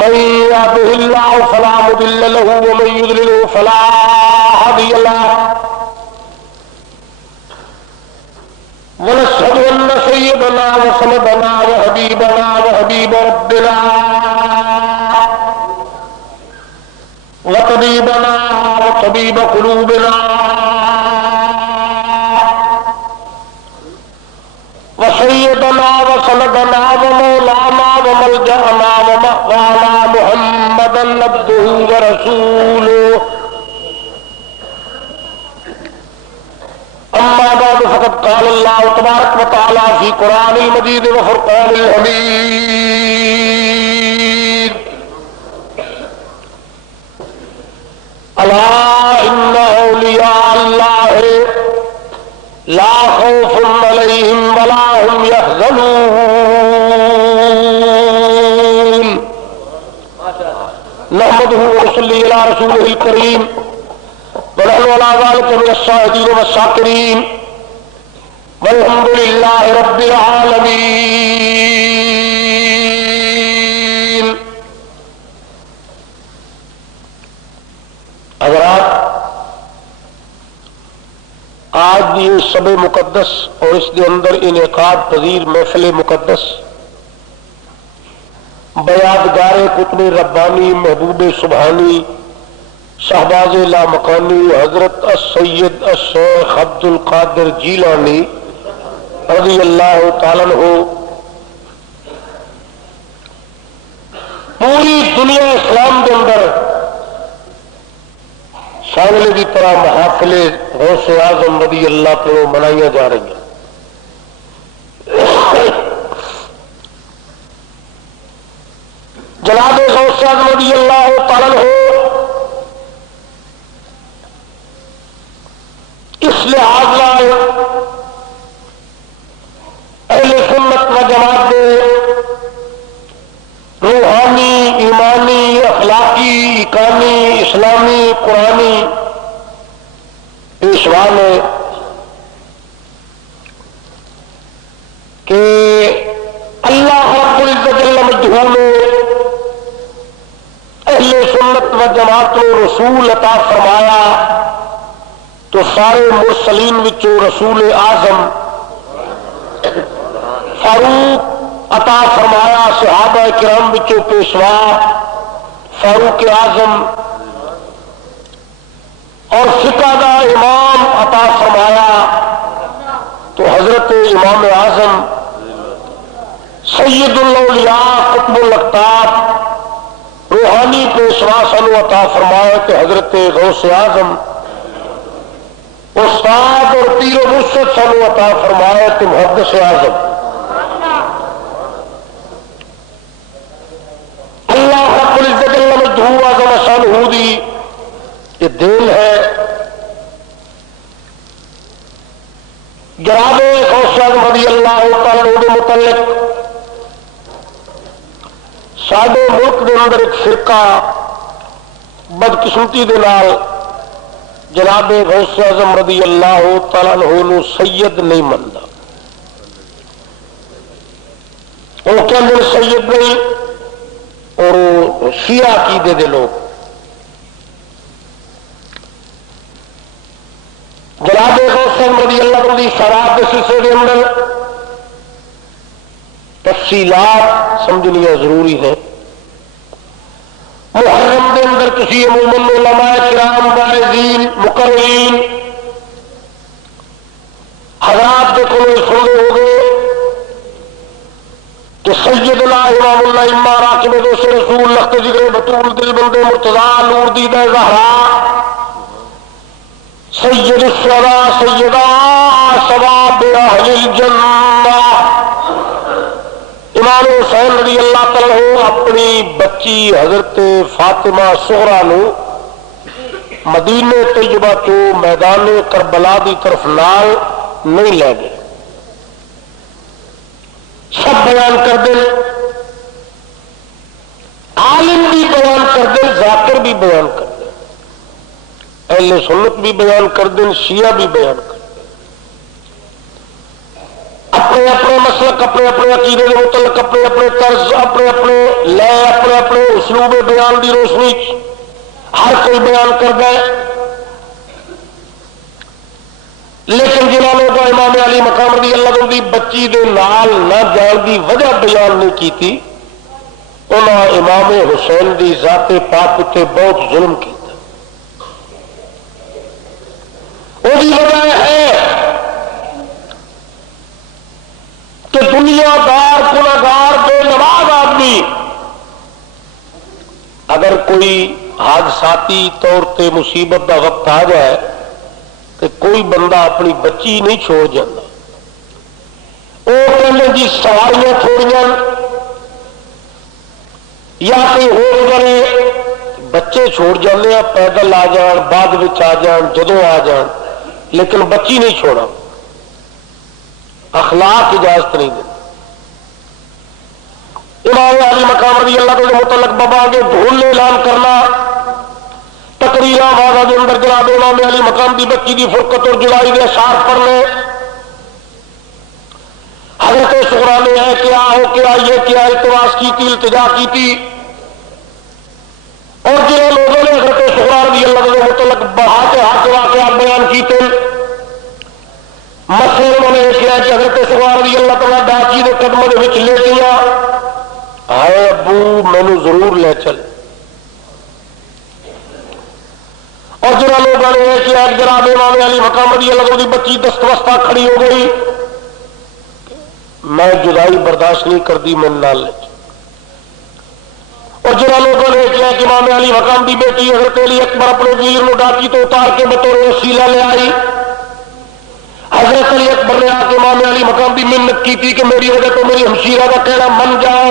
من يهده الله فلا مضل له ومن يضلل فلا هادي له ونشهد أن سيدنا وسندنا وحبيبنا وحبيب ربنا وطبيبنا وطبيب قلوبنا وسيدنا وسندنا ومولانا وملجأنا ومأوانا محمدا عبده ورسوله أما بعد فقد قال الله تبارك وتعالى في قرآن المجيد وفرقان الحميد ألا إن أولياء الله لا خوف عليهم ولا هم يحزنون نحمده ونصلي على رسوله الكريم ونحن على ذلك من الشاهدين والشاكرين والحمد لله رب العالمين. حضرات، آج یہ شب مقدس اور اس کے اندر انعقاد پذیر محفل مقدس بیادگار قطب ربانی محبوب سبحانی شہباز لامکانی حضرت السید الشیخ عبد القادر جیلانی رضی اللہ تعالیٰ عنہ پوری دنیا اسلام کے اندر شامل کی طرح محافل غوث اعظم رضی اللہ عنہ منائی جا رہی ہیں. جناب غوث اعظم رضی اللہ تعالیٰ عنہ اس لحاظ اہل سنت و جماعت کے روحانی ایمانی اخلاقی اقانی اسلامی قرآنی پیشوا نے کہ اللہ رب العزت جل مجدہ نے اہل سنت و جماعت کو رسول عطا فرمایا تو سارے مرسلین وچوں رسول اعظم فاروق عطا فرمایا، صحابہ کرام وچوں پیشوا فاروق اعظم اور فقہ دا امام عطا فرمایا تو حضرت امام اعظم سید الاولیاء قطب الاقطاب روحانی پیشوا سنو عطا فرمایا کہ حضرت غوث اعظم استاد اور پیر و مرشد سنو عطا فرمایا کہ محدث اعظم اللہ رب العزت جل مجدہ اعظم شانہ دی یہ دین ہے. جناب غوث اعظم رضی اللہ تعالیٰ عنہ کے متعلق سارے ملک کے اندر ایک فرقہ بدقسمتی کے نال جناب غوث اعظم رضی اللہ تعالیٰ عنہ سید نہیں منتا. وہ کہتے ہیں سید نہیں، اور شیعہ عقیدے دے لوگ جناب غوث اعظم رضی اللہ عنہ کی شراب کے سلسلے کے اندر تفصیلات سمجھنی ضروری ہے. محرم کے اندر کسی عموماً علماء کرام واعظین مقررین حضرات کے کو سن ہو گئے کہ سیدنا امام اللہ اما راکب دوست رسول لخت ذکر بطول دل بند مرتضی نور دیدہ زہرا سید الشہداء سیدہ شباب اہل الجنہ امام حسین رضی اللہ تعالیٰ اپنی بچی حضرت فاطمہ صغرا نو مدینے طیبہ تو میدان کربلا دی طرف نال نہیں لے گئے. سب بیان کر دیں، عالم بھی بیان کر دیں، ذاکر بھی بیان کر دیں، اہل سنت بھی بیان کر دیں، شیعہ بھی بیان کر دیں. اپنے اپنے مسلک، اپنے اپنے عقیدے کے متعلق اپنے اپنے طرز، اپنے اپنے لے، اپنے اپنے اسلوب بیان کی روشنی ہر کوئی بیان کر گئے، لیکن جنہوں نے امام علی مقام رضی اللہ عنہ دی بچی دے نال نہ جان دی وجہ بیان نہیں کی تھی، انہوں امام حسین دی ذات پاک تے بہت ظلم کیا۔ وہی وجہ ہے کہ دنیا دار گناہگار بے نماز آدمی اگر کوئی حادثاتی طور پہ مصیبت کا وقت آ جائے تو کوئی بندہ اپنی بچی نہیں چھوڑ جاتا، وہ کہنے جی سواریاں تھوڑیاں یا کوئی ہو کرے، بچے چھوڑ جانے، پیدل آ جان، بعد میں آ جان، جدوں آ جان، لیکن بچی نہیں چھوڑا، اخلاق اجازت نہیں دیتے۔ امام علی مقام رضی اللہ کے متعلق بابا کے ڈھول اعلان کرنا، تقریر آواز کے اندر جناب امام علی مقام کی بچی کی فرقت اور جدائی کے اشعار پڑھنے، حضرت صغرا نے ہے کیا ہو کیا یہ کیا التواس کی تھی، التجا کی تھی، اور جن لوگوں نے حضرت صغرا رضی اللہ کے متعلق بہا کے ہاتھ واقعات بیان کیتے، مسئلے انہوں نے یہ کیا کہ حضرت صغرا رضی اللہ تعالیٰ ڈاچی کے قدموں کے لے گیا، آئے ابو مینو ضرور لے چل، اور جنہوں لوگوں نے یہ کیا کہ جناب امام علی مقام رضی اللہ عنہ کی بچی دستوستہ کھڑی ہو گئی، میں جدائی برداشت نہیں کرتی، میں نال لے چل، اور جنہوں لوگوں نے کیا کہ امام علی مقام کی بیٹی حضرت علی اکبر اپنے ویر نو ڈاکی تو اتار کے بطور وسیلہ لے آئی، حضرت علی اکبر نے آ کے امام علی مقام کی منت کی تھی کہ میری وجہ تو میری ہمشیرہ کا کہنا من جاؤ،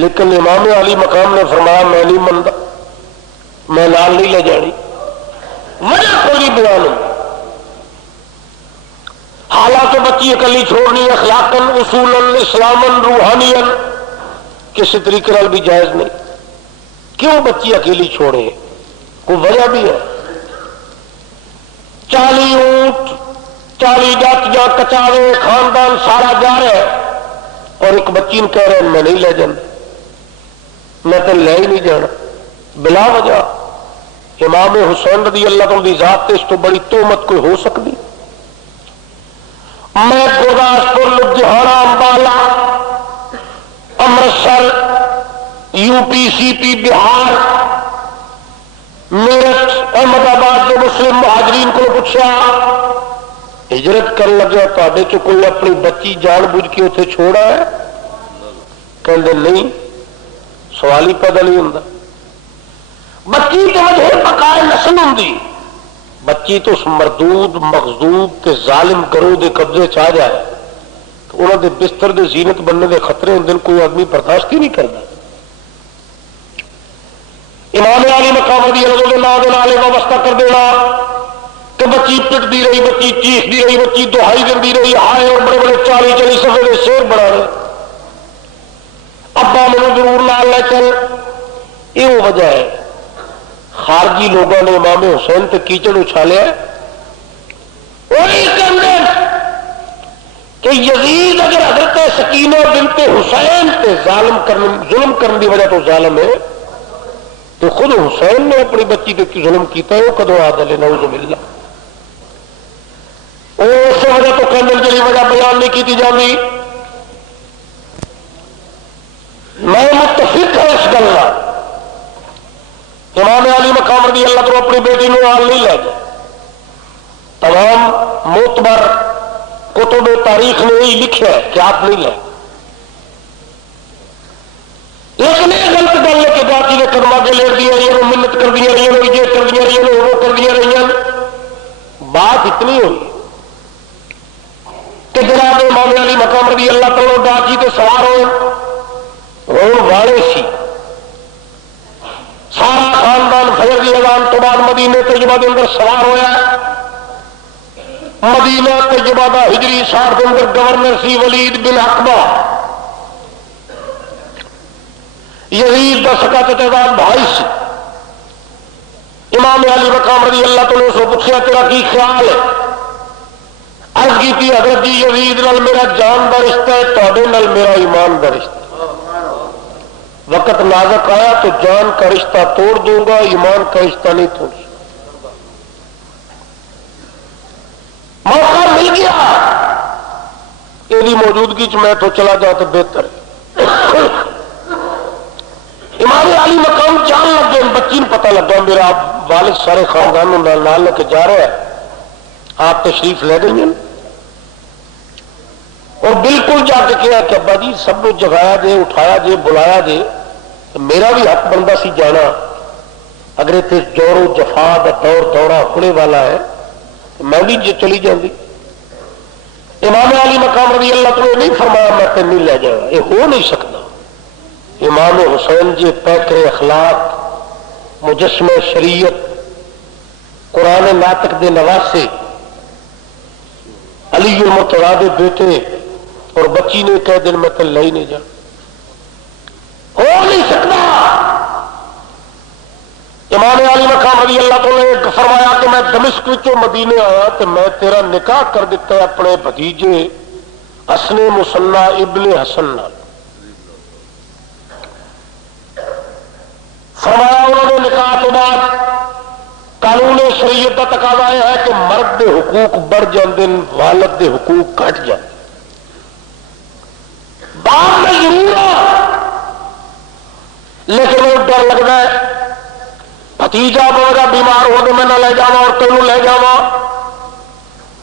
لیکن امام علی مقام نے فرمایا میں نہیں منتا، میں نال نہیں لے جانی، وجہ کوئی بیان نہیں، حالانکہ بچی اکلی چھوڑنی اخلاقاً اصولاً اسلاماً روحانیاً کسی طریقے نال بھی جائز نہیں، کیوں بچی اکیلی چھوڑے، کوئی وجہ بھی ہے، 40 اونٹ 40 جاتیاں کچاوے خاندان سارا جا رہا ہے، اور ایک بچی نے کہہ رہے ہیں میں نہیں لے جانا، میں تو لے ہی نہیں جانا، بلا وجہ امام حسین رضی اللہ عنہ کی ذات اس تو بڑی تہمت کوئی ہو سکتی؟ میں گرداسپور لدھیانہ امبالہ امرتسر یو پی سی پی بہار میرٹھ احمد آباد کے مسلم مہاجرین کو پوچھا ہجرت کر لگا تے چ کوئی اپنی بچی جان بوجھ کے اتنے چھوڑا ہے؟ کہتے نہیں، سوال ہی پیدا نہیں ہوتا، بچی تو وجہ بقائے نسل ہوں، بچی تو اس مردود مغضوب کے ظالم گروہ کے قبضے چ جائے تو انہوں دے بستر دے زینت بننے دے خطرے ہوں، کوئی آدمی برداشت ہی نہیں کرتا۔ امام علی مقام رضی اللہ عنہ کے نال وابستہ کر دینا کہ بچی پٹتی رہی، بچی چیختی رہی، بچی دہائی کرتی رہی، ہائے، اور بڑے بڑے 40 صفحے کے شعر بنا رہے، ابا مینو ضرور نال لے چل، یہ وجہ ہے۔ خارجی لوگوں نے امام حسین تے کیچڑ اچھالیا، وہی کہتے کہ یزید اگر حضرت سکینہ بنت حسین تے ظلم کرنے کی وجہ تو ظالم ہے، تو خود حسین نے اپنی بچی تے ظلم کیتا ہے، وہ کدو عادل ہے، نعوذ باللہ۔ اس وجہ تو کہنے جی وجہ بیان نہیں کی جاتی، میں متفق ہوں اس گل کا، امام علی مقام رضی اللہ عنہ اپنی بیٹی نو نال نہیں لے جائے، تمام معتبر کتب تاریخ نے یہی لکھا ہے کہ آپ نہیں لے، لیکن یہ غلط گل ہے کہ باقی نے قدم آگے لے دیا، یہ منت کر دیا رہی، یہ کر دیا رہی، وہ کر دیا رہی۔ بات اتنی ہوئی کہ جناب امام علی مقام رضی اللہ تعالیٰ ڈاکی تے سوار ہوئے والے سی، سارا خاندان فجر کی اذان تو بعد مدینے طیبہ کے اندر سوار ہوا، مدینہ طیبہ دا ہجری سال کے اندر گورنر سی ولید بن عقبہ، یزید دا سکا چچیزاد بھائی سی۔ امام علی مقام رضی اللہ تعالیٰ سے پوچھا تیرا کی خیال ہے؟ عرض کی تھی حضرت جی یزید نال میرا جان کا رشتہ ہے، تواڈے نال میرا ایمان کا رشتہ ہے، وقت نازک آیا تو جان کا رشتہ توڑ دوں گا، ایمان کا رشتہ نہیں توڑ سکتا۔ موقع مل گیا، یہ موجودگی میں تو چلا جا تو بہتر ہے۔ امام علی مقام جان لگ گئے، بچی نے پتہ لگا میرا والد سارے خاندان نال لے کے جا رہا ہے، آپ تشریف لے گئی ہیں، اور بالکل جا کے کہا کہ ابا جی سب کو جگایا جے، اٹھایا جے، بلایا جے، میرا بھی حق بنتا سی جانا، اگر اتنے جور و جفا کا دور دورہ ہونے والا ہے تو میں بھی چلی جاندی۔ امام علی مقام رضی اللہ تعالیٰ نے نہیں فرمایا میں تین نہیں لے جاؤں، یہ ہو نہیں سکتا۔ امام حسین جی پیکر اخلاق، مجسمہ شریعت، قرآن ناطق دے نواسے، علی المرتضیٰ دے بیٹے، اور بچی نے کہہ دن میں تین لے ہی نہیں جا، ہو نہیں سکتا۔ امام علی مقام رضی اللہ تعالیٰ نے فرمایا کہ میں دمشق وچوں مدینے آیا تو میں تیرا نکاح کر دیتا ہے اپنے بھتیجے حسن مصنع ابن حسن نال۔ فرمایا انہوں نے نکاح تو بعد قانون شریعت کا تقاضا یہ ہے کہ مرد دے حقوق بڑھ جاندے، والد دے حقوق گھٹ جاندے۔ بعد میں ضرور لیکن وہ ڈر لگتا ہے بھتیجا بوجھا بیمار ہو تو میں نہ لے جاوا اور تینوں لے جاوا،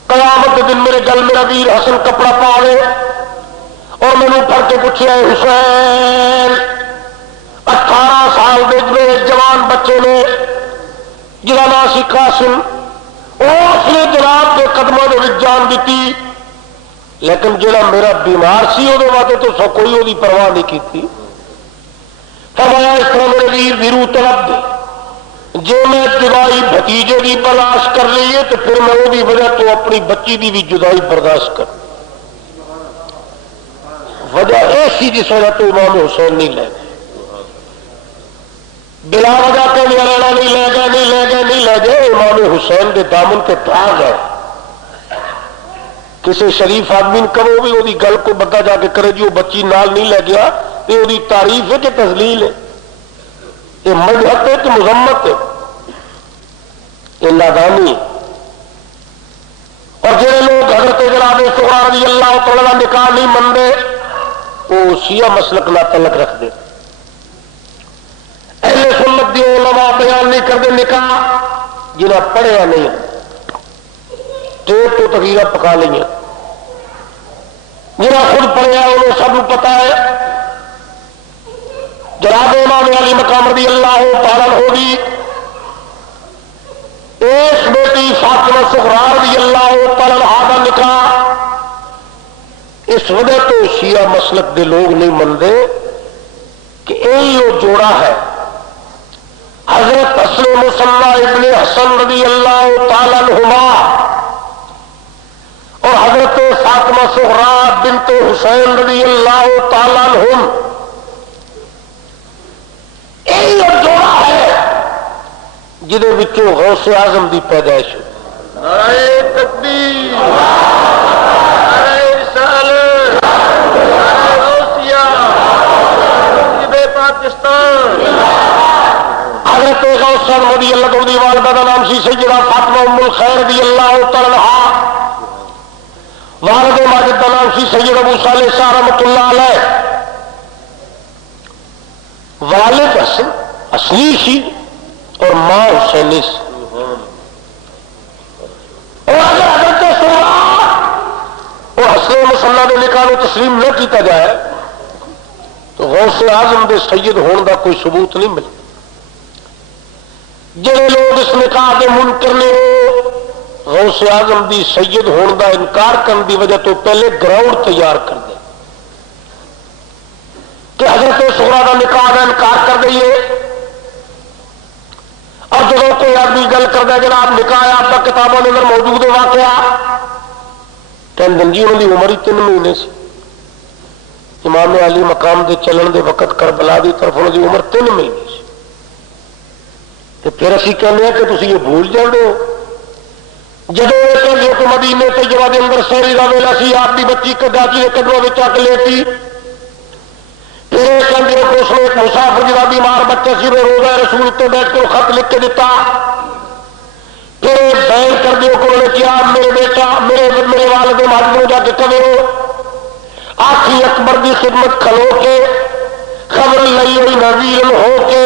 قیامت دن میرے گل میرا ویر حسن کپڑا پا لے اور مینوں پھڑ کے پوچھے حسین 18 سال کے جوان بچے نے جہاں نام سی قاسم، اس نے جناب کے قدموں کے جان دیتی، لیکن جہاں میرا بیمار سی وہ واسطے تو سو کوئی وہ پرواہ نہیں کی۔ فرمایا اس طرح میرے ویر ویرو طلب دے، جی میں جدائی بھتیجے کی برداشت کر رہی ہے تو پھر میں وہ وجہ تو اپنی بچی کی بھی جدائی برداشت کر، وجہ ایسی جس وجہ تو امام حسین نہیں لے گئے، بلا وجہ کہ لینا نہیں لے گئے، نہیں لے گئے، نہیں لے گئے، امام حسین کے دامن کے داغ ہے۔ کسی شریف آدمی نے کہو بھی وہ گل کو بندہ جا کے کرے جی وہ بچی نال نہیں لے گیا، یہ وہ تعریف ہے کہ تذلیل ہے، یہ مذہب ہے کہ مذمت ہے، یہ نادانی ہے۔ اور جہے لوگ حضرت جناب صغرا رضی اللہ تعالیٰ کا نکاح نہیں منتے وہ شیعہ مسلک نہ تعلق رکھتے، اہل سنت دی علماء بیان نہیں کرتے نکاح جنہیں پڑھیا نہیں، ٹیپ تو تقریریں پکا لی ہیں، جنہیں خود پڑھیا انہوں سب پتا ہے۔ جناب امام علی مقام رضی اللہ تعالیٰ ہوگی ایک بیٹی فاطمہ صغرا رضی اللہ تعالیٰ کا نکاح اس وجہ تو شیعہ مسلک دے لوگ نہیں منتے کہ یہی وہ جوڑا ہے حضرت حسن مصنع ابن حسن رضی اللہ تعالیٰ عنہما اور حضرت فاطمہ صغرا بنت حسین رضی اللہ تعالیٰ عنہم، یہی وہ جوڑا ہے جہدے وچوں غوث اعظم دی پیدائش ہوئی۔ نعرہ تکبیر، نعرہ رسالت، نعرہ غوثیہ، غوثیہ پاکستان۔ حضرت غوث رضی اللہ عنہ دی والدہ کا نام سی سیدہ فاطمہ ام الخیر رضی اللہ تعالی عنہا، والد ماجد کا نام سی سید ابو صالح شاہ رحمۃ اللہ علیہ۔ والد حسن اصلی سی اور ماں حسینی سی، اور اگر حضرت صغرا اور حسن مصنع کے نکاح کو تسلیم نہ کیتا جائے تو غوث اعظم دے سید ہونے کا کوئی ثبوت نہیں ملتا۔ جڑے لوگ اس نکاح کے منکر نے غوث اعظم دی سید ہونے کا انکار کرنے کی وجہ تو پہلے گراؤنڈ تیار کر دیں کہ حضرت صغرا کا نکاح کا انکار کر دئیے، اور جب کوئی آدمی گل کرتا ہے جناب نکاح آپ کا کتابوں کے اندر موجود ہے واقعہ کہ جی انہوں کی عمر ہی 3 مہینے سی، امام علی مقام دے چلن دے وقت کربلا دی طرف انہوں کی عمر 3 مہینے سی، تو پھر اسی کہنے ہیں کہ تسی یہ بھول جاندے ہو جب کہ مدینے طیبہ کے اندر سہری کا ویلا سی آپ کی بچی کداچی کے قدموں میں چک لیتی پھر کہ اس نے ایک مسافر جا بیمار بچہ سی وہ روزہ رسول تو بیٹھ کے خط لکھ کے دیتا پھر بیان کر دیو کہ انہوں نے کیا میرے بیٹا میرے والد ماجد میں جا کے کرو آخری اکبر کی خدمت کھلو کے خبر لئی ہوئی نظیر ہو کے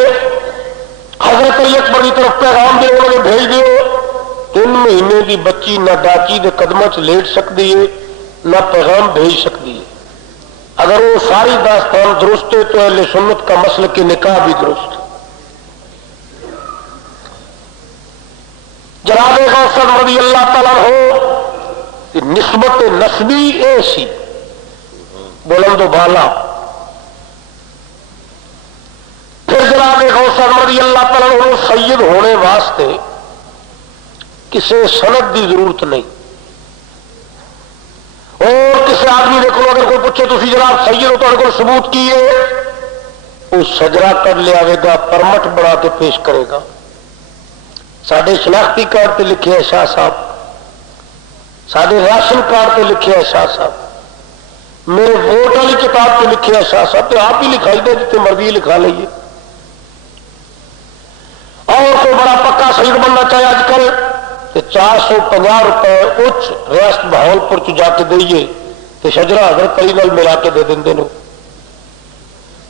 حضرت علی اکبر کی طرف پیغام دے انہوں نے بھیج دیو 3 مہینے کی بچی نہ ڈاچی کے قدموں چ لیٹ سکتی ہے نہ پیغام بھیج سکتی ہے اگر وہ ساری داستان درست ہے تو اہل سنت کا مسلک کے نکاح بھی درست ہے جناب غوث رضی اللہ تعالیٰ ہو نسبت نسبی ایسی بلند و بالا پھر جناب غوث رضی اللہ تعالیٰ عنہ سید ہونے واسطے کسی سند کی ضرورت نہیں اور کسی آدمی کو اگر کوئی پوچھے تو جناب سید ہو تو کو ثبوت کی ہے وہ سجرا کر لیا گا پرمٹ بنا کے پیش کرے گا سارے شناختی کارڈ پہ لکھے ہے شاہ صاحب سارے راشن کارڈ پہ لکھے ہے شاہ صاحب میرے ووٹ والی کتاب پہ لکھے ہے شاہ صاحب تو آپ ہی لکھائی دے جتنے مرضی لکھا لئیے اور کوئی بڑا پکا سید بننا چاہے آج کل تو 450 روپے اچ ریاست بہاولپور چ جا کے دئیے تو شجرا حضرت علی نال ملا کے دے دیں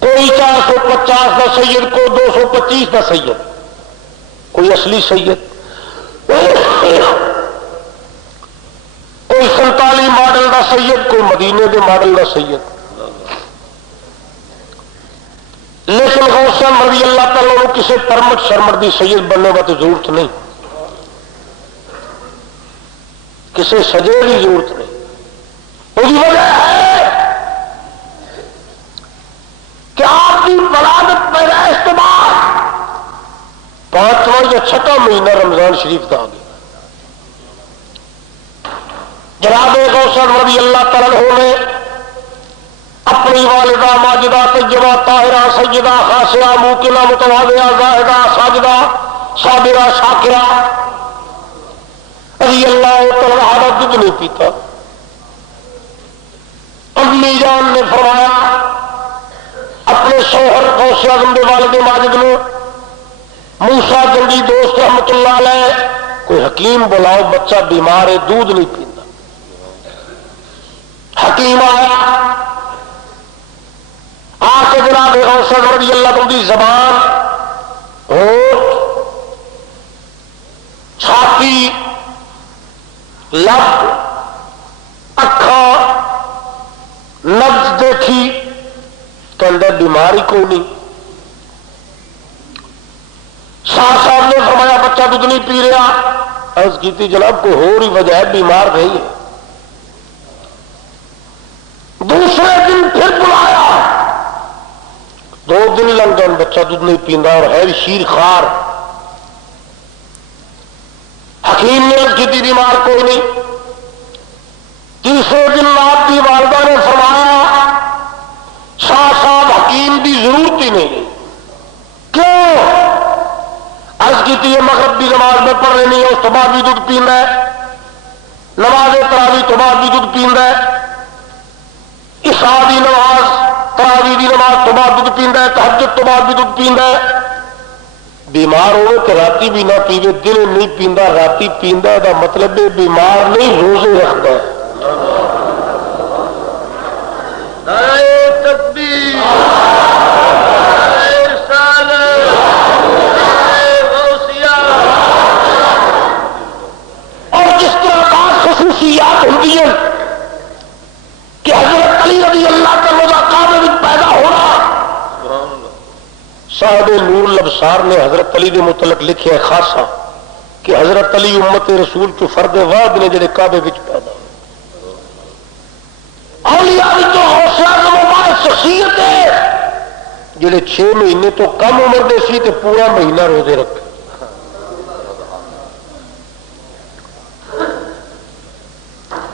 کوئی 450 کا سید کو 225 کا سید کوئی اصلی سید کوئی 47 ماڈل کا سید کوئی مدینے کے ماڈل کا سید لیکن غوث رضی اللہ تعالیٰ کو کسی پرمٹ شرمٹ کی سید بننے کی ضرورت نہیں کسی سجے کی ضرورت نہیں وہی وجہ ہے کہ آپ کی ولادت پہلا استعمال 5واں یا 6واں مہینہ رمضان شریف کا آ گیا جناب غوث رضی اللہ تعالیٰ نے اپنی والدہ ماجدہ طیبہ طاہرہ سیدہ خاشعہ موقنہ متواضعہ زاہدہ ساجدہ صابرہ شاکرہ رضی اللہ تعالیٰ دودھ نہیں پیتا امی جان نے فرمایا اپنے شوہر غوث اعظم کے والد ماجد نے موسیٰ جنگی دوست رحمت اللہ علیہ کوئی حکیم بلاؤ بچہ بیمار ہے دودھ نہیں پیتا حکیم آیا آ کے جناب غوث رضی اللہ عنہ کی زبان ہونٹ چھاتی لب اکھا نبض دیکھی کہ اندر بیماری کوئی نہیں شاہ صاحب نے فرمایا بچہ دودھ نہیں پی رہا عرض کی تھی جناب کوئی ہو رہی وجہ ہے بیمار نہیں ہے دوسرے دن پھر بلایا 2 دن لگ گئے بچہ دودھ نہیں پیندا اور ہے شیر خار حکیم نے عرض کی تھی بیمار کوئی نہیں تیسرے دن آپ کی والدہ نے فرمایا شاہ صاحب حکیم کی ضرورت ہی نہیں کیوں عرض کی تھی یہ مغرب بھی نماز میں پڑھ رہی ہے اس تو بعد بھی دودھ پیندا ہے نماز تراویح تو بعد بھی دودھ پیندا ہے عشاء دی نماز تراویح دی نماز تو بعد دودھ پیندا ہے تہجد تو بعد بھی دودھ پیندا ہے بیمار ہو کہ راتی بھی نہ پیوے دن نہیں پیندا راتی پیندا دا مطلب ہے بیمار نہیں روزے رکھتا ہے اور جس طرح بعض خصوصیات ہوتی ہیں کہ حضرت علی رضی اللہ کا مذاکرہ میں پیدا ہونا صاحب نور الابصار نے حضرت علی کے متعلق لکھے خاصا کہ حضرت علی امت رسول کے فرد واحد نے جڑے کعبے وچ پیدا اولیاء تو حوصلہ زمان شخصیت ہے جڑے 6 مہینے تو کم عمر دے سی تے پورا مہینہ روزے رکھے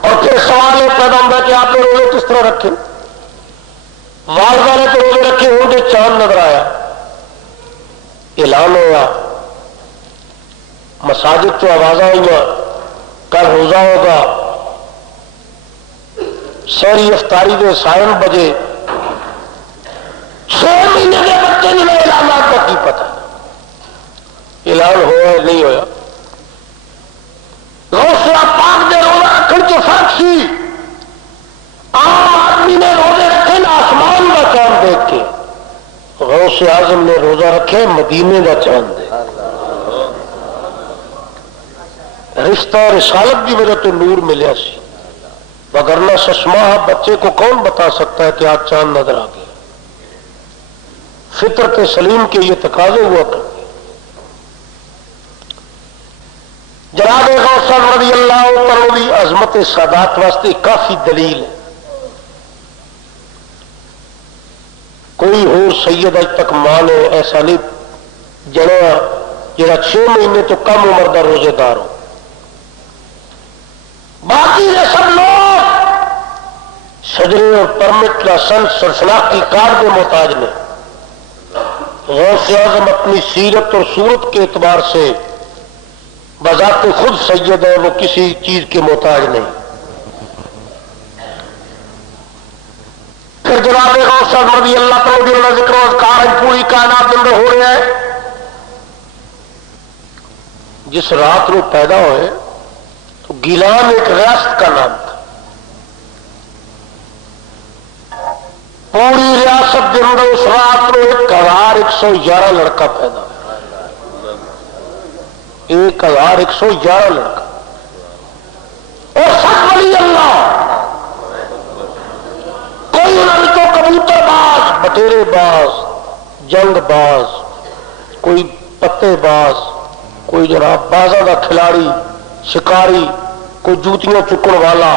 اور پھر سوال یہ پیدا ہوتا ہے کہ آپ نے روزے کس طرح رکھے والدہ نے تو روزے رکھے ہوں کہ چاند نظر آیا اعلان ہوا مساجد تو آواز آئی کل روزہ ہوگا، سحری افطاری کے 7 بجے 6 مہینے کے بچے نے اعلانات کا کی پتہ، اعلان ہوا ہے نہیں ہوا۔ غوث پاک دے روزہ رکھن چ فرق سی، عام آدمی نے روزے رکھے نا آسمان کا چاند دیکھ کے، غوث اعظم نے روزہ رکھے مدینے کا چاند دیکھ کے۔ رشتہ رسالت کی وجہ تو نور ملیا سی، وگرنہ سشماہ بچے کو کون بتا سکتا ہے کہ آج چاند نظر آ گیا؟ فطرت سلیم کے یہ تقاضے ہوا کرتے۔ جناب غوث رضی اللہ عنہ کی عظمت سادات واسطے کافی دلیل ہے۔ کوئی ہو سید اج تک ماں نے ایسا نہیں جنیا جہاں 6 مہینے تو کم عمر کا روزے دار ہو۔ باقی یہ سب لوگ شجرے اور پرمٹ لائسنس اور شناختی کارڈ کے محتاج نے۔ غوث اعظم اپنی سیرت اور صورت کے اعتبار سے بذات خود سید ہے، وہ کسی چیز کے محتاج نہیں۔ پھر جناب غوث رضی اللہ تعالی کا ذکر و اذکار پوری کائنات کے اندر ہو رہا ہے۔ جس رات کو پیدا ہوئے تو گیلان ایک ریاست کا نام تھا، پوری ریاست کے اندر اس رات کو 1111 لڑکا پیدا ہوا، 1111 لڑکا، اور سب ولی اللہ، کوئی انہوں تو کبوتر باز، بٹیرے باز، جنگ باز، کوئی پتے باز، کوئی جناب بازاں کا کھلاڑی، شکاری، کوئی جوتیاں چکن والا،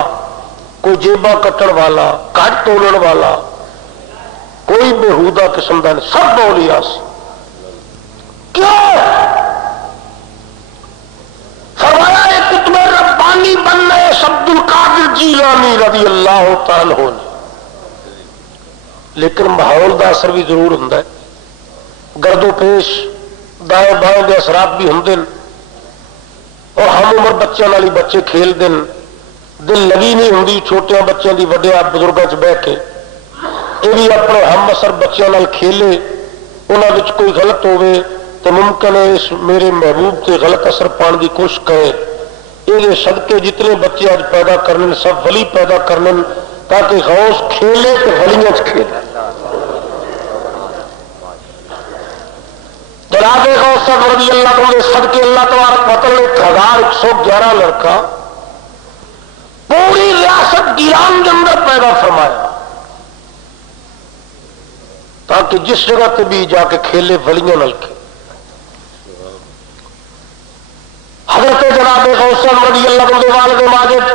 کوئی جیباں کٹن والا، کٹ تولن والا، کوئی بےہودہ قسم کا نہیں، سب اولیاء سے۔ کیوں؟ فرمایا ایک قطب ربانی بننا ہے عبد القادر جیلانی رضی اللہ تعالی عنہ نے، لیکن ماحول کا اثر بھی ضرور ہوتا ہے، گرد و پیش دائیں بائیں کے اثرات بھی ہوں، اور ہم عمر بچوں والی بچے کھیل دن، دل لگی نہیں ہوں چھوٹے بچوں کی وڈیا بزرگوں چ بہ کے، یہ بھی اپنے ہم اثر بچوں کھیلے، انہوں کوئی غلط ہوئے تو ممکن ہے اس میرے محبوب سے غلط اثر پانے کی کوشش کرے۔ یہ صدقے جتنے بچے آج پیدا کرنے سب ولی پیدا کرنے، تاکہ غوث کھیلے تو ولیاں کھیلے۔ جناب غوث رضی اللہ عنہ صدقے اللہ تبارک و تعالی نے 1111 لڑکا پوری ریاست گیلان کے اندر پیدا فرمایا، تاکہ جس جگہ تے بھی جا کے کھیلے ولیاں نال کھیلے۔ حضرت جناب غوث رضی اللہ عنہ والد ماجد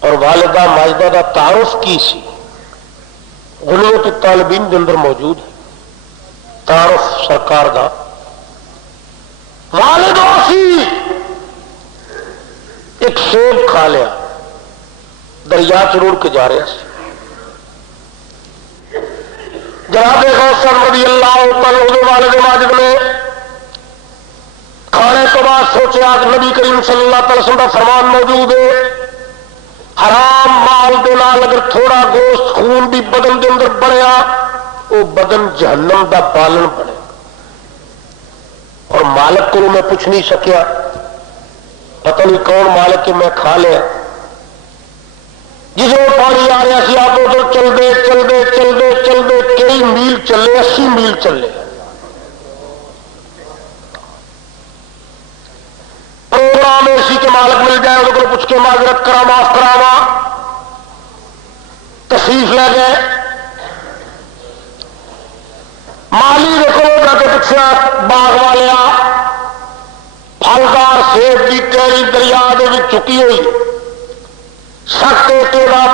اور والدہ ماجدہ کا تعارف کی سی، غنیت الطالبین کے اندر موجود ہے تعارف سرکار دا۔ والد سی ایک سیب کھا لیا، دریا چروڑ کے جا رہا سی، جناب غوث رضی اللہ تعالی عنہ والد ماجد نے کھانے تو بعد سوچے آج نبی کریم صلی اللہ تعالی وسلم کا فرمان موجود ہے، حرام مال دے نال اگر تھوڑا گوشت خون بھی بدن کے اندر بڑھیا، وہ بدن جہنم دا پالن بنے۔ اور مالک کو میں پوچھ نہیں سکیا، پتہ نہیں کون مالک کے میں کھا لیا، جس میں پانی آ رہا سی آپ ادھر چلتے چلتے چلتے چلتے کئی میل چلے، 80 میل چلے، پروگرام اسی کے مالک مل جائے وہ پوچھ کے معذرت کرا معاف کراوا، تشریف لے گئے، مالی دیکھو جا کے پوچھا باغ والیا پھلدار سیب کی کیری دریا چکی ہوئی، سخت کے بعد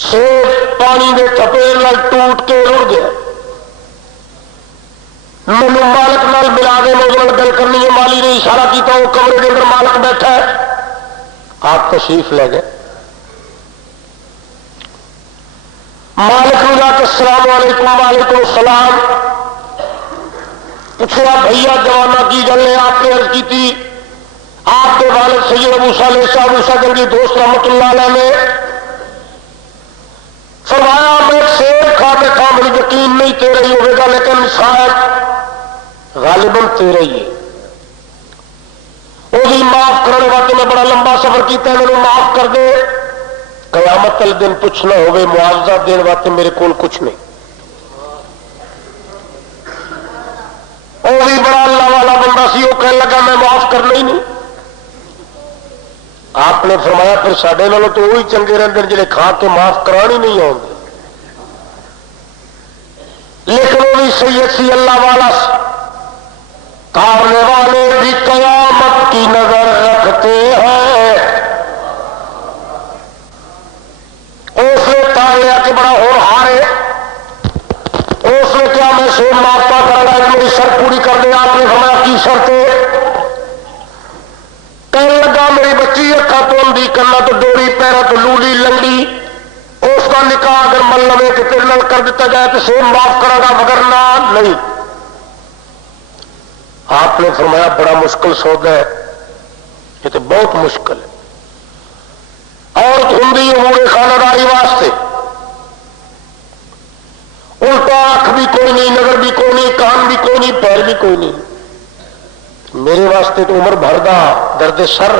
سیب پانی کے تھپیڑ نال ٹوٹ کے رڑ گیا، مینو مالک نال ملا کے میرے گل کرنی ہے، مالی نے اشارہ کیا، وہ کمرے کے اندر مالک بیٹھا ہے، آپ تشریف لے گئے، مالک نے جا کے السلام علیکم، وعلیکم السلام، پوچھا بھیا جوانا کی گل ہے، آپ نے عرض کی تھی آپ کے والد سید ابو صالح شاہ موسیٰ جنگی دوست رحمت اللہ علیہ نے فرمایا میں سیب کھا کے کھا مجھے یقین نہیں تیرا ہی ہوئے گا لیکن شاید غالباً تیرا ہی ہے. وہی معاف کرنے واسطے میں بڑا لمبا سفر کیتا ہے، میرے معاف کر دے. قیامت والے دن پوچھنا ہوئے معاوضہ دین واسطے میرے کول کچھ نہیں. وہ بھی بڑا اللہ والا بندہ سی، وہ کہنے لگا میں معاف کرنا ہی نہیں. آپ نے فرمایا پھر ساڈے نالوں تو وہی چنگے رہتے ہیں جڑے کھا کے معاف کرانی نہیں آؤں. لیکن وہ بھی سید سی، اللہ والا سی. تارنے والے بھی قیامت کی نظر رکھتے ہیں. اس نے تار لیا کہ بڑا ہونہار ہے. اس نے کیا میں سو مارتا کرنا ہے میری شرط پوری کر دے. آپ نے فرمایا کی شرط ہے؟ کہنے لگا میری بچی ہے خاتون دی کرنا تو ڈوری پیرا تو لولی لنگڑی، اس کا نکاح اگر من لوے کہ تیرے نال کر دیتا جائے تو سیم معاف کرے گا وگرنہ نہیں. آپ نے فرمایا بڑا مشکل سودا ہے، یہ تو بہت مشکل ہے. عورت ہندی امور خانہ داری واسطے الٹا آنکھ بھی کوئی نہیں، نظر بھی کوئی نہیں، کان بھی کوئی نہیں، پیر بھی کوئی نہیں. میرے واسطے تو عمر بھر دا درد سر.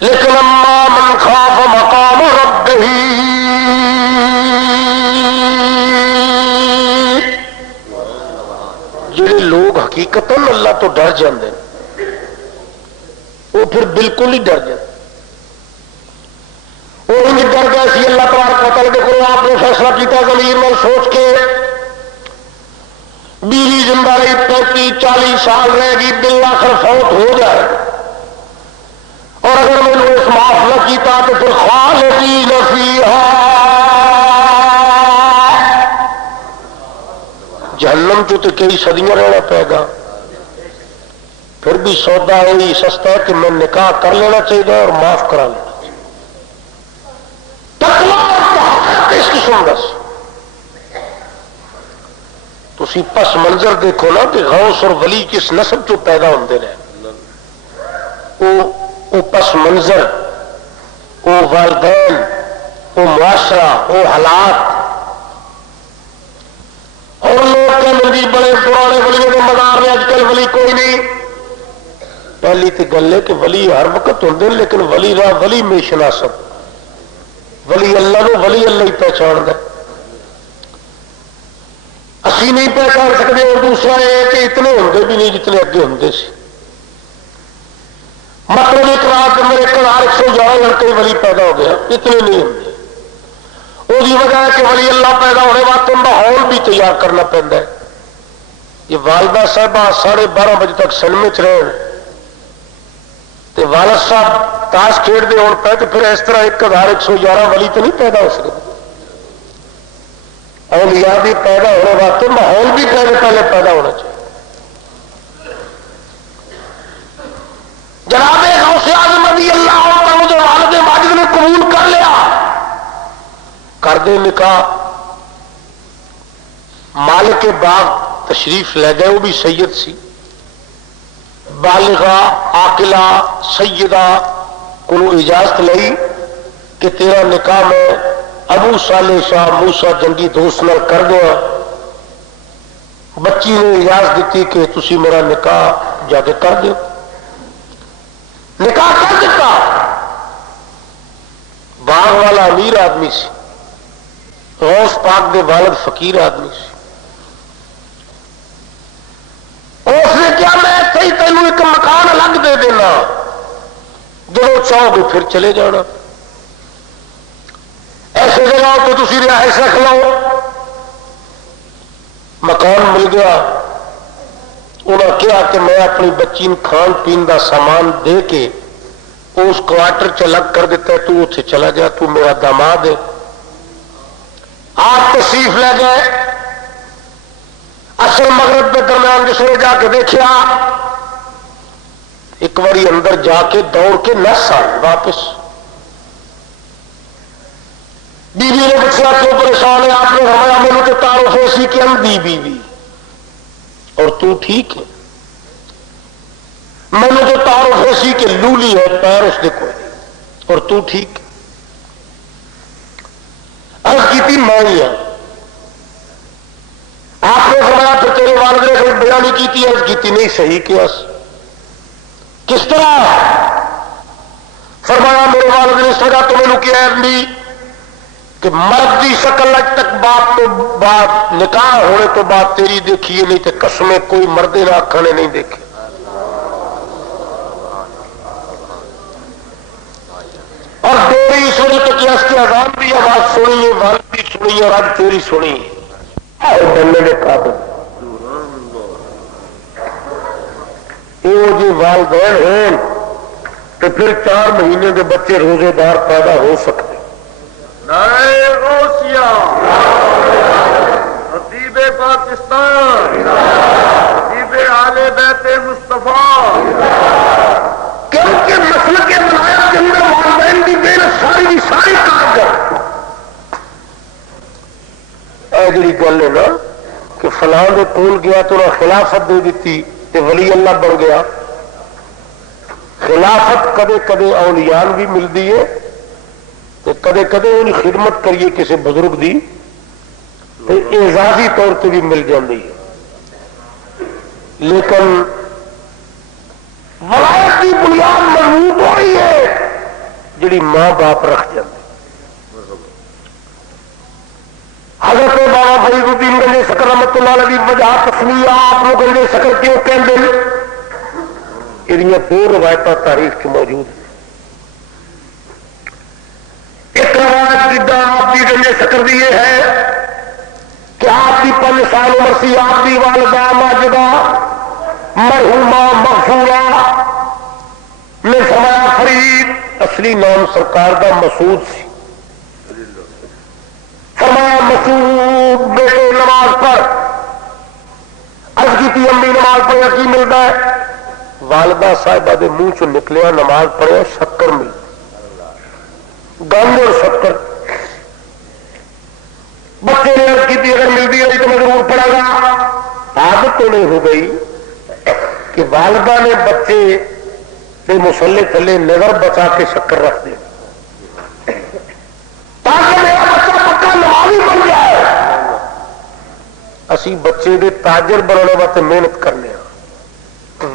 لیکن اما من خاف مقام ربہ، جڑے لوگ حقیقت اللہ تو ڈر جاندے وہ پھر بالکل ہی ڈر جاتے. وہ انج ڈر گئے سی اللہ تبارک و تعالی دیکھو آپ نے فیصلہ کیتا ضمیر میں سوچ کے بیوی زندہ رہی 35-40 سال رہے گی، بالآخر فوت ہو جائے اور اگر میں نے اس معاف نہ کیتا تو پھر خالدین فیہا جہنم جو تو کئی صدیاں رہنا پائے گا. پھر بھی سودا یہی سستا ہے کہ میں نکاح کر لینا چاہیے اور معاف کرا لینا چاہیے. اس قسم دس تسی پس منظر دیکھو نا کہ غوث اور ولی کس نسب جو پیدا ہوتے رہے. وہ پس منظر، وہ والدین، وہ معاشرہ، وہ حالات. اور لوگ کہنے جی بڑے پرانے ولیوں کے مزار میں اج کل ولی کوئی نہیں. پہلی تو گل ہے کہ ولی ہر وقت ہوتے لیکن ولی راہ ولی میں شناسب ولی اللہ کو ولی اللہ ہی پہچان دے. اسی نہیں پہچان سکتے. اور دوسرا یہ کہ اتنے ہوتے بھی نہیں جتنے اگے ہوتے سی. مطلب ایک رات میرے کل 111 لڑکے ولی پیدا ہو گیا، اتنے نہیں ہوتے. وہی وجہ ہے کہ ولی اللہ پیدا ہونے واسطے ماحول بھی تیار کرنا پڑتا ہے. یہ والدہ صاحبہ 12:30 بجے تک سلمے چ رہے تو والد صاحب تاش کھیڈتے ہو پہ تو پھر اس طرح 1111 ولی تو نہیں پیدا ہو سکتے. اولیاء بھی پیدا ہونے واسطے ماحول بھی پہلے پیدا ہونا چاہیے. جناب غوث اعظم رضی اللہ عنہ جو والد ماجد نے قبول کر لیا، کر دے نکاح. مالک باغ تشریف لے گئے، وہ بھی سید سی، بالغہ عاقلہ سیدہ کو اجازت لئی کہ تیرا نکاح میں ابو صالح شاہ موسیٰ جنگی دوست نال کر دیا. بچی نے اجازت دیتی کہ تسی میرا نکاح جا کے کر دو. نکاح کر دیتا. باغ والا امیر آدمی سی، غوث پاک دے والد فقیر آدمی سی. اس نے کیا میں صحیح تینوں ایک مکان الگ دے دینا، جب چاہو گے پھر چلے جانا. ایسے جگہ تو تھی رہائش رکھ لو. مکان مل گیا. انہوں نے کیا کہ میں اپنی بچی کھان پین کا سامان دے کے اس کوارٹر چ الگ کر دیتا ہے، تو اتنے چلا جا، تو میرا داماد ہے. آپ تشریف لے گئے. اصل مغرب کے درمیان جس نے جا کے دیکھا، ایک باری اندر جا کے دوڑ کے نس آ واپس. بیوی نے پوچھا کیوں پریشان ہے؟ آپ نے فرمایا میرے تو تعارف ایسی کہ اندھی بیوی اور تو ٹھیک ہے. مینو تو تعارف ایسی کہ لولی ہے پیر اس کے کوئی اور تو ٹھیک عرض کی تھی میں ہی ہوں آپ نے فرمایا پھر تیرے والد نے کوئی بیانی کی تھی عرض کی تھی نہیں صحیح کیا کس طرح فرمایا میرے والد نے اس طرح تمہیں کیا ہے کہ مرد کی شکل اج تک بات تو بات نکاح ہونے تو بعد تیری دیکھی ہے نہیں تو قسمیں کوئی مرد نہ کھانے نہیں دیکھے اور تیری سنی تو کیا اس کی آزاد بھی آواز سنی ہے والد بھی سنی اور اب تیری سنی بننے کے قابل یہ جی والدین ہیں تو پھر 4 مہینے کے بچے روزے دار پیدا ہو سکتے نعرہ غوثیہ خطیب پاکستان خطیب آل بیت مصطفیٰ کیونکہ مسئلہ کے بنایا کے اندر والدین کی محنت ساری کی ساری کارگر جی گل ہے نا کہ فلاں دے کول گیا تو انہیں خلافت دے دیتی تے ولی اللہ بن گیا خلافت کدے کدے اولیان بھی ملتی ہے تو کدے کدے ان خدمت کریے کسی بزرگ دی تو اعزازی طور پہ بھی مل جاتی ہے لیکن ولایت کی بنیاد مضبوط ہو رہی ہے جڑی ماں باپ رکھ جاتے حضرت بابا فرید الدین گنجے شکر رحمت اللہ علیہ وجہ تسمیہ آپ لوگ گنجے شکر کیوں کہتے ہیں یہ 2 روایت تاریخ کی موجود ہیں ایک روایت جدہ آپ کی گنجے شکر دی یہ ہے کہ آپ کی 5 سال عمر سی آپ کی والدہ ماجدہ مرحومہ مغفورہ نے فرمایا فرید اصلی نام سرکار کا مسعود سی فرمایا مسعود بیٹے نماز پڑھ عرض کی تھی امی نماز پڑھیا کی ملتا ہے والدہ صاحبہ دے منہ چ نکلیا نماز پڑھیا شکر ملتی گند اور شکر بچے نے عرض کی تھی اگر ملتی رہی تو میں ضرور پڑھا گا عادت تو نہیں ہو گئی کہ والدہ نے بچے سے مسلے تھلے نظر بچا کے شکر رکھ دے تاکہ میرا بچہ پکا نمازی بن جائے اسی بچے دے تاجر بنانے واسطے محنت کرنے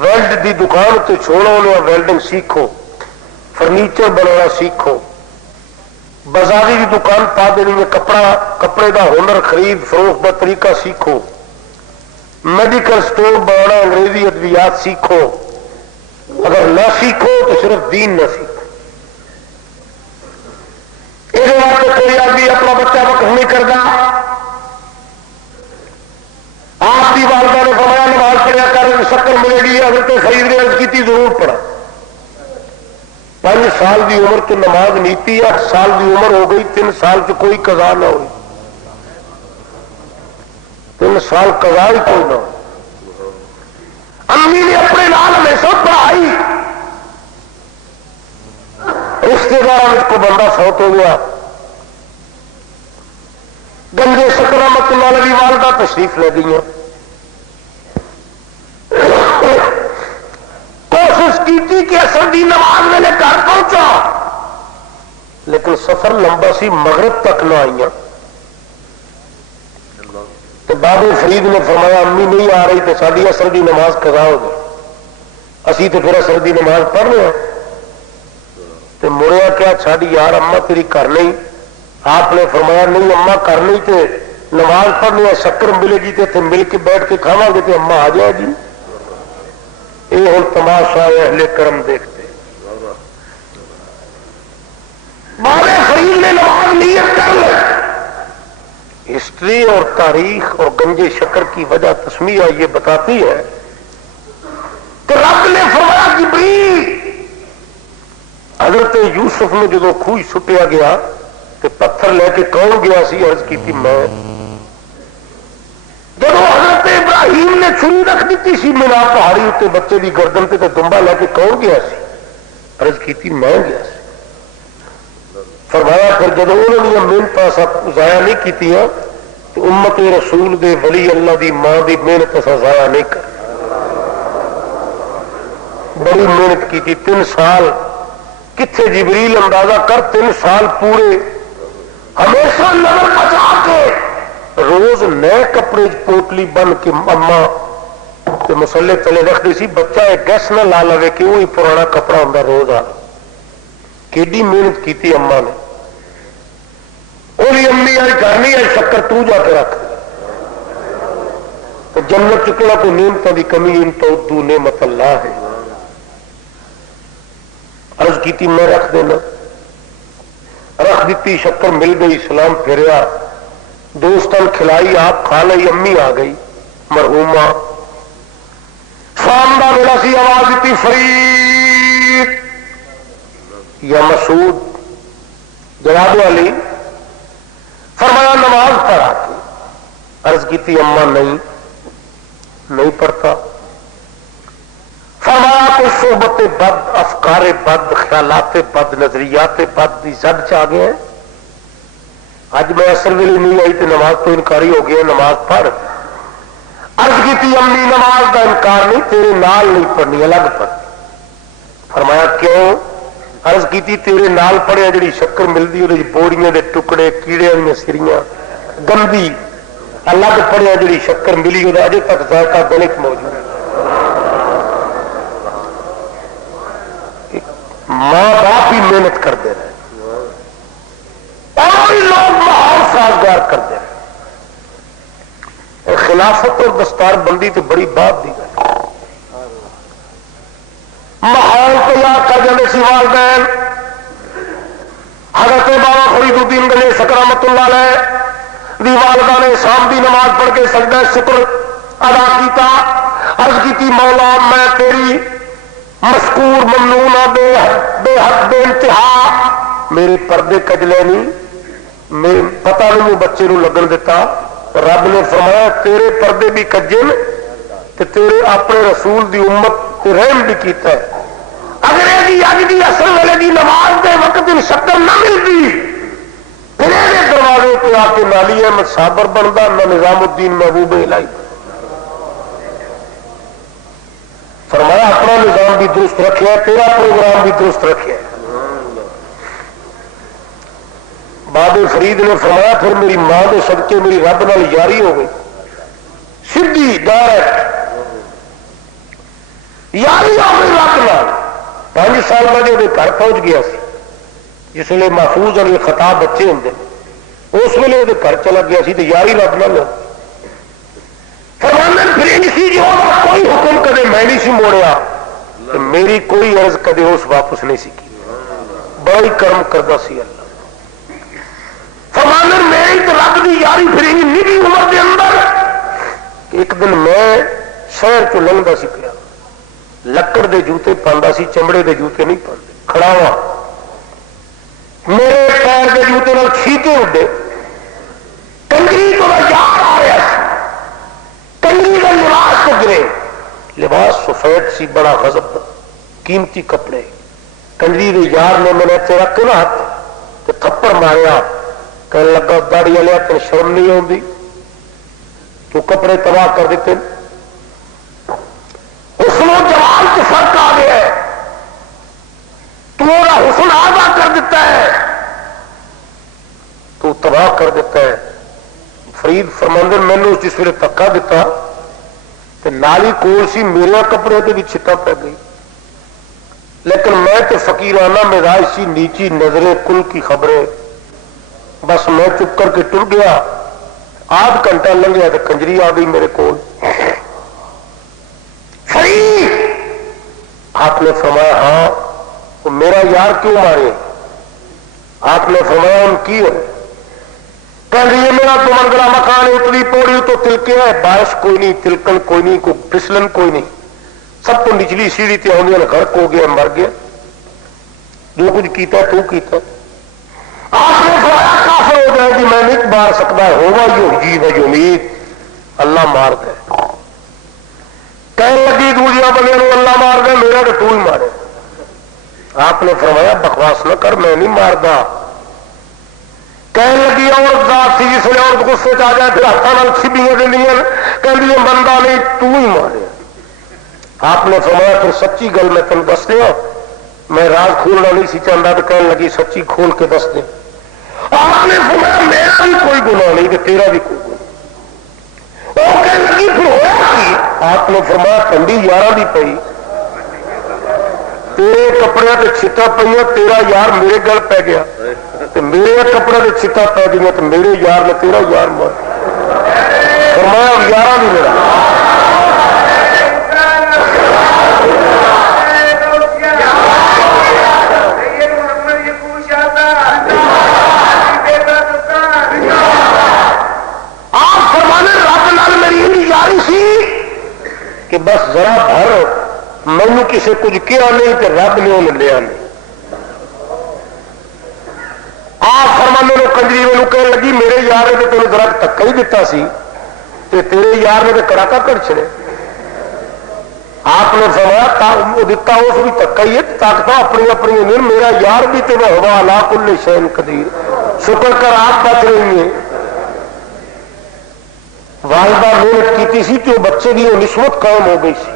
ویلڈ دی دکان سے چھوڑو ویلڈنگ سیکھو فرنیچر بنانا سیکھو بازاری کی دکان پا دینی میں کپڑے دا ہنر خرید فروخت کا طریقہ سیکھو میڈیکل سٹور بنانا انگریزی ادویات سیکھو اگر نہ سیکھو تو صرف دین نہ سیکھو یہ واسطے کوئی آدمی اپنا بچہ وقف نہیں کرتا آپ کی والدہ نے فرمایا نماز پڑھیا کر شکر ملے گی حضرت فرید نے عرض کی تھی ضرور پڑھا 5 سال کی عمر تو نماز نیتی 8 سال کی عمر ہو گئی 3 سال چ کوئی قضا نہ ہوئی 3 سال قضا ہی کوئی نہ ہوئی امی نے اپنے نال ہمیشہ پڑھائی رشتے دار کو بندہ فوت ہو گیا گنجے شکر رحمت اللہ علیہ والدہ تشریف لے گئی کوشش کی تھی کہ اثر دی نماز میں نے گھر پہنچا لیکن سفر لمبا سی مغرب تک نہ آئی تو بابے فرید نے فرمایا امی نہیں آ رہی تو ساری اثر دی نماز قضا ہو گئی اسی تو پھر اثر دی نماز پڑھ رہے ہیں تو مڑیا کیا چھاڑی یار اما تیری کر نہیں آپ نے فرمایا نہیں اما کر نہیں تو نماز پڑھنے شکر ملے گی تو مل کے بیٹھ کے کھاوا گے تو اما آ جائے گی یہ ہوں تماشا اہل کرم دیکھتے بابے فرید نے نماز نیت کر لی ہسٹری اور تاریخ اور گنجے شکر کی وجہ تسمیہ یہ بتاتی ہے کہ رب نے فرمایا جبریل حضرت یوسف نے جدو خوہ سٹیا گیا تو پتھر لے کے کون گیا سی عرض کی تھی میں جب حضرت ابراہیم نے چھری رکھ دیتی سی مینا پہاڑی اتنے بچے کی گردن پہ دمبا لے کے کون گیا سی عرض کی تھی میں گیا سی فرمایا پھر جب انہوں نے محنت ضائع نہیں کی تو امت رسول دے ولی اللہ دی ماں دی محنت ضائع نہیں کر بڑی محنت کی تھی 3 سال. کتنے جبریل اندازہ کر 3 سال پورے ہمیشہ نظر بچا کے روز نئے کپڑے پوٹلی بن کے اما کے مسلے تلے رکھ دی سی. بچہ ایک گیس نہ لا لے کہ وہی پرانا کپڑا ہوں روز آ. کیڈی محنت کی تھی اما نے. وہی امی آئی گھر نہیں آئی شکر تو جا کے رکھ. جنت چکڑا کوئی نعمتوں کی کمی ان تو نعمت اللہ ہے. عرض کی تھی میں رکھ دینا, رکھ دیتی, شکر مل گئی, سلام پھیریا, دوستان کھلائی, آپ کھا لئی, امی آ گئی مرحومہ. شام کا ویلا سی, آواز دیتی فرید یا مسعود جناب والی. فرمایا نماز پڑھا کے. عرض کی تھی اما نہیں پڑھتا. فرمایا کوئی صحبت بد, افکار بد, خیالات بد, نظریات بد کی زد چ گئے. اج میں اصل ویلے نہیں آئی تو نماز تو انکاری ہو گیا, نماز پڑھ. عرض کی تھی امی نماز کا انکار نہیں, تیرے نال نہیں پڑھنی, الگ پڑھنی. فرمایا کیوں؟ عرض کی تھی تیرے نال پڑھیا جڑی شکر ملتی وہ بوڑیاں دے ٹکڑے, کیڑے دیا سریاں گندی, الگ پڑھیا جڑی شکر ملی وہ اجے تک ذائقہ دل چ موجود. ماں باپ ہی محنت کرتے رہے اور لوگ ماحول سازگار کرتے رہے. خلافت اور دستار بندی تو بڑی بات دی گئی. ماحول تیار کر جانے سی والدین. حضرت بابا فرید الدین گلے سکرامت اللہ علیہ دی والدہ نے شام دی نماز پڑھ کے سجدہ شکر ادا کیتا. عرض کی تھی مولا میں تیری مشکور ممنون بے حد بے انتہا. میرے پردے کجلے نہیں, پتہ نہیں وہ بچے نو لگن دیتا. رب نے فرمایا تیرے پردے بھی کجن تے تیرے اپنے رسول دی امت کو رحم بھی کیتا ہے. اگر یہ اج دی اصل ویلے دی نماز دے وقت شکر نہ ملتی پھر یہ دروازے پہ آ کے نالی احمد صابر بنتا, نہ نظام الدین محبوب الہی. فرمایا اپنا نظام بھی درست رکھے, تیرا پروگرام بھی درست رکھے. بابے فرید نے فرمایا پھر میری ماں کے صدقے میری رب نال یاری ہو گئی, سیدھی ڈائریکٹ یاری ہو گئی رب نال. 5 سال بعد وہ گھر پہنچ گیا سی, جس ویلے محفوظ علی خطاب بچے ہوں اس ویلے وہ گھر چلا گیا سی تو یاری رب نال. فرمانا پھر سی جو کوئی حکم کدے میں نہیں سی موڑیا, میری کوئی عرض کدے اس واپس نہیں سی کی. بڑا ہی کرم کرتا سی اللہ. فرمانا میری تو رب کی یاری پھر نجی عمر کے اندر. ایک دن میں شہر چ لنگتا سی پیا, لکڑ دے جوتے پاندا سی, چمڑے دے جوتے نہیں پاندے, کھڑا ہوا. میرے پیر دے جوتے نال چھیٹے اڈے, کنجری تو یار آ رہا سی, کنجری کا لباس تو گرے, لباس سفید سی, بڑا غضب, قیمتی کپڑے. کنجری دے یار نے میں نے تیرا کیوں نہ ہاتھ تو تھپڑ ماریا. کہنے لگا داڑھی والے تین شرم نہیں آتی, تو کپڑے تباہ کر دیتے. حسن و جمال کو فرق آ گیا ہے, تمہارا حسن آدھا کر دیتا ہے, تو تباہ کر دیتا ہے. فرید فرماندے مینو جس ویلے تکا دیتا تو نالی کول سی, میرے کپڑے تے بھی چھٹا پی گئی. لیکن میں تو فقیرانہ مزاج سی, نیچی نظریں, کل کی خبریں. بس میں چپ کر کے ٹر گیا. آدھ گھنٹہ لنگیا تو کنجری آ گئی میرے کول. آپ نے فرمایا ہاں, وہ میرا یار کیوں مارے؟ آپ نے فرمایا ان کی ہے. کہہ رہی ہے میرا تو منگلا مکان ہے, اتنی پوڑی تو تلکے ہے, بارش کوئی نہیں, تلکن کوئی نہیں, کوئی پھسلن کوئی نہیں, سب تو نچلی سیڑھی تے آدمی غرق ہو گیا, مر گیا. جو کچھ کیتا تو کیتا. آپ نے فرمایا کافر ہو جائے گی, میں نہیں مار سکتا, ہوگا یہ جی ہے جو امید, اللہ مار دے. کہنے لگی دوسرا بندے نو اللہ مار دے, میرا تو ہی مارے. آپ نے فرمایا بکواس نہ کر, میں نہیں ماردا. کہنے لگی عورت ذات سی, جس نے عورت غصے آ جائے پھر ہاتھوں چھبیاں دینیاں, کہ بندہ نہیں تو ہی مارے. آپ نے فرمایا پھر سچی گل میں تمہیں دس دیا، میں راز کھولنا نہیں سی چاہتا تو کہنے لگی سچی کھول کے دس دے۔ آپ نے فرمایا میرا بھی کوئی گناہ نہیں کہ تیرا بھی کوئی گناہ۔ وہ کہنے لگی پھر ہوا کی؟ آپ نے فرمایا ٹھنڈی 11 دی پئی، تیرے کپڑے تے چھٹا پہ، تیرا یار میرے گل پی گیا، میرے کپڑے تے چھٹا پی گیا تو میرے یار نے تیرا یار مار فرمایا 11 بھی میرا۔ آپ فرمانے رب نال میری یاری سی کہ بس ذرا بھر مینو کسی کچھ کیا نہیں تو رب نے انہیں لیا نہیں۔ آپ فرمانے نے کنجری میں کہنے لگی میرے یار نے تو تمہیں ذرا دھکا ہی دیتا سی تے تیرے یار نے تو کڑاکا کر چھڑے۔ آپ نے فرمایا دیتا اس بھی دھکا ہی ہے، طاقت اپنی اپنی نہیں، میرا یار بھی تو ہوا لا کل شین قدیر، شکر کر آپ بچ رہی ہیں۔ والدہ محنت کی سی کہ وہ بچے کی وہ نسبت قائم ہو گئی سی۔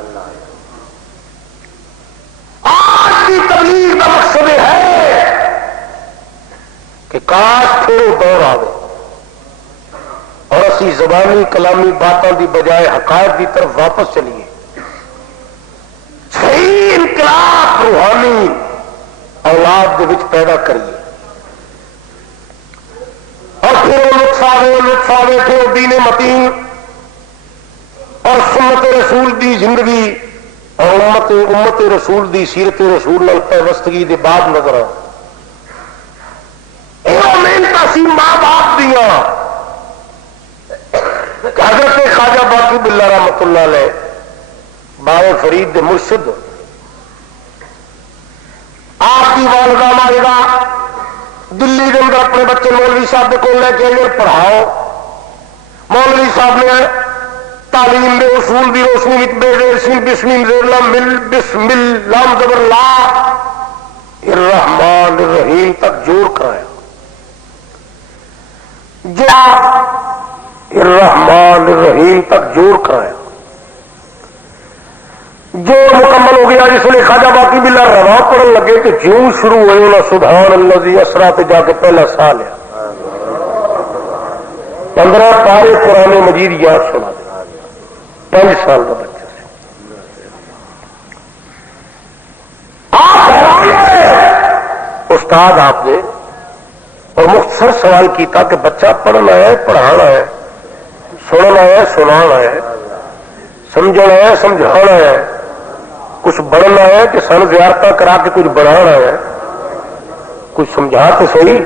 آج کی تبلیغ کا مقصد ہے کہ کاش پھر دور آئے اور اسی زبانی کلامی باتوں کی بجائے حقائق کی طرف واپس چلیے، صحیح انقلاب روحانی اولاد کے وچ پیدا کریے، اور پھر وہ لطف آوے پھر دین متین اور سنت رسول دی زندگی اور امت رسول دی سیرت رسول نال پیوستگی دے بعد نظر آ محنت سی ماں باپ دیا۔ حضرت خواجہ باقی باللہ رحمت اللہ علیہ بابے فرید دے مرشد، آپ کی والدہ ماجدہ دلی کے اندر اپنے بچے مولوی صاحب کو لے کے پڑھاؤ، مولوی صاحب نے تعلیم دے اصول دی روشنی بسم اللہ زبر لا الرحمن الرحیم تک جوڑ کرایا، الرحمن الرحیم تک جوڑ کرایا، جو مکمل ہو گیا جس نے خواجہ باقی باللہ رواں پڑھن لگے کہ جوں شروع ہوئے انہوں سبحان الذی اسریٰ پہ جا کے پہلا سا لیا، 15 پارے قرآن مجید یاد سنا دیا، 5 سال کا بچہ سے۔ آپ استاد آپ نے اور مختصر سوال کیتا کہ بچہ پڑھنا ہے پڑھانا ہے، سننا ہے سنانا ہے، سمجھنا ہے سمجھانا ہے، کچھ بڑھنا ہے کہ سن زیارتہ کرا کے کچھ بڑھانا ہے، کچھ سمجھا تو صحیح۔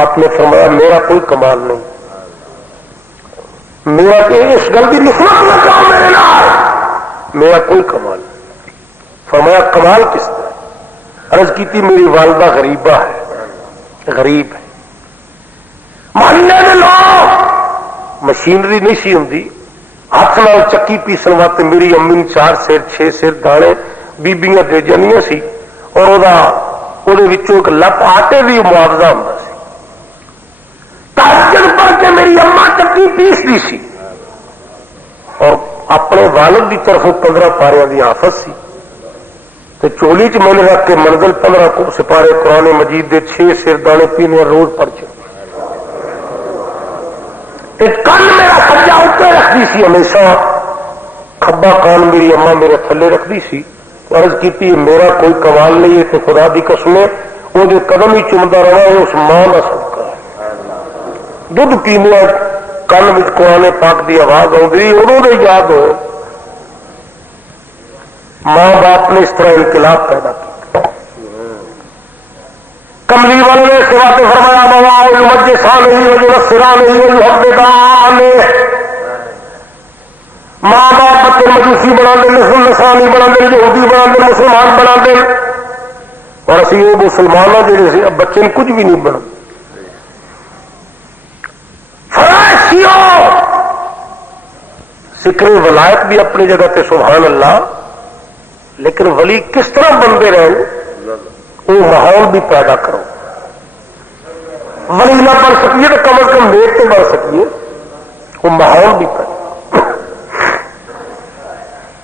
آپ نے فرمایا میرا کوئی کمال نہیں، میرا کہ اس گل کی نسبت نہ کرو میرے نال، میرا کوئی کمال نہیں۔ فرمایا کمال کس طرح؟ عرض کی تھی میری والدہ غریبہ ہے، غریب ہے، محلے کے لوگ مشینری نہیں سی ہوں، ہاتھ نال چکی پیسن واسطے میری امی 4 سیر 6 سیر دانے بیبیاں دے جانیاں سی، اور وہ ایک لپ آٹے بھی معاوضہ ہوں سی۔ تہجد پڑھ کے میری اما چکی پیس دی سی، اور اپنے والد کی طرف 15 پاریاں دی آفت سی، تو چولی چ میں نے رکھ کے منزل 15 سپارے قرآن مجید دے 6 سیر دانے پینے روز پڑھ چکے۔ کان میرا سجا اتنے رکھتی سی، ہمیشہ کھبا کان میری اما میرے تھلے رکھتی سی۔ عرض کی میرا کوئی کمال نہیں ہے، تو خدا دی قسم وہ جو قدم ہی چومتا رہا ہے اس ماں کا صدقہ ہے۔ دودھ پینے کان میں قرآن پاک دی آواز آتی ادو دے یاد ہو ماں باپ نے اس طرح انقلاب پیدا کیا۔ کملی والے نے سوا کے فرمایا بابا مجسا نہیں وہ جو سرا نہیں وہ حقدان، ماں باپ بچے مجوسی بنا دیں، نسلانی بنا دیں، یہودی بنا دیں، مسلمان بنا دیں، اور اسی وہ مسلمان ہیں جیسے بچے نے کچھ بھی نہیں بنا۔ ذکر ولایت بھی اپنی جگہ تے سبحان اللہ، لیکن ولی کس طرح بنتے رہے وہ ماحول بھی پیدا کرو۔ ولی نہ بن سکیے تو کم از کم نیک تو بن سکیے، وہ ماحول بھی پیدا۔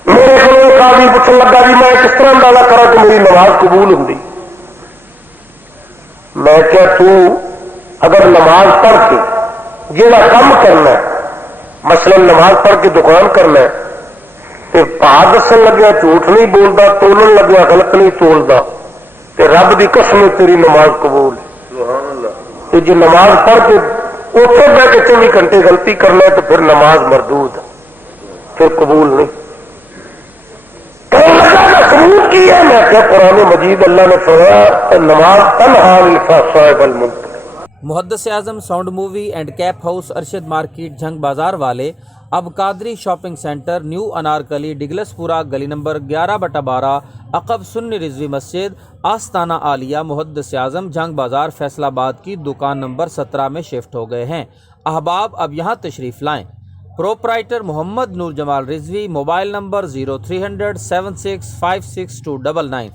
میرے کو ایک راوی پوچھنے لگا جی میں کس طرح اندازہ کرا کہ میری نماز قبول ہوندی؟ میں کیا تو اگر نماز پڑھ کے جہاں کام کرنا ہے، مثلا نماز پڑھ کے دکان کرنا ہے، تو پا دسن لگیا جھوٹ نہیں بولتا، تولن لگیا غلط نہیں تولتا، تو رب دی قسم تیری نماز قبول ہے۔ سبحان اللہ۔ تو جی نماز پڑھ کے اتنے بہ کے 24 گھنٹے غلطی کرنا ہے تو پھر نماز مردود ہے، پھر قبول نہیں۔ ثبوت کی ہے؟ میں کیا قرآن مجید اللہ نے فرمایا نماز تنہا عن الفحشاء والمنکر۔ محدث اعظم sound movie and cap house Arshad market Jhang بازار والے اب Qadri shopping centre new Anarkali Douglaspura گلی نمبر 11/12 عقب سنی رضوی مسجد آستانہ عالیہ محدث اعظم جھنگ بازار فیصل آباد کی دکان نمبر 17 میں شفٹ ہو گئے ہیں۔ احباب اب یہاں تشریف لائیں۔ پروپرائٹر محمد نور جمال رضوی، موبائل نمبر 0300 7656 299۔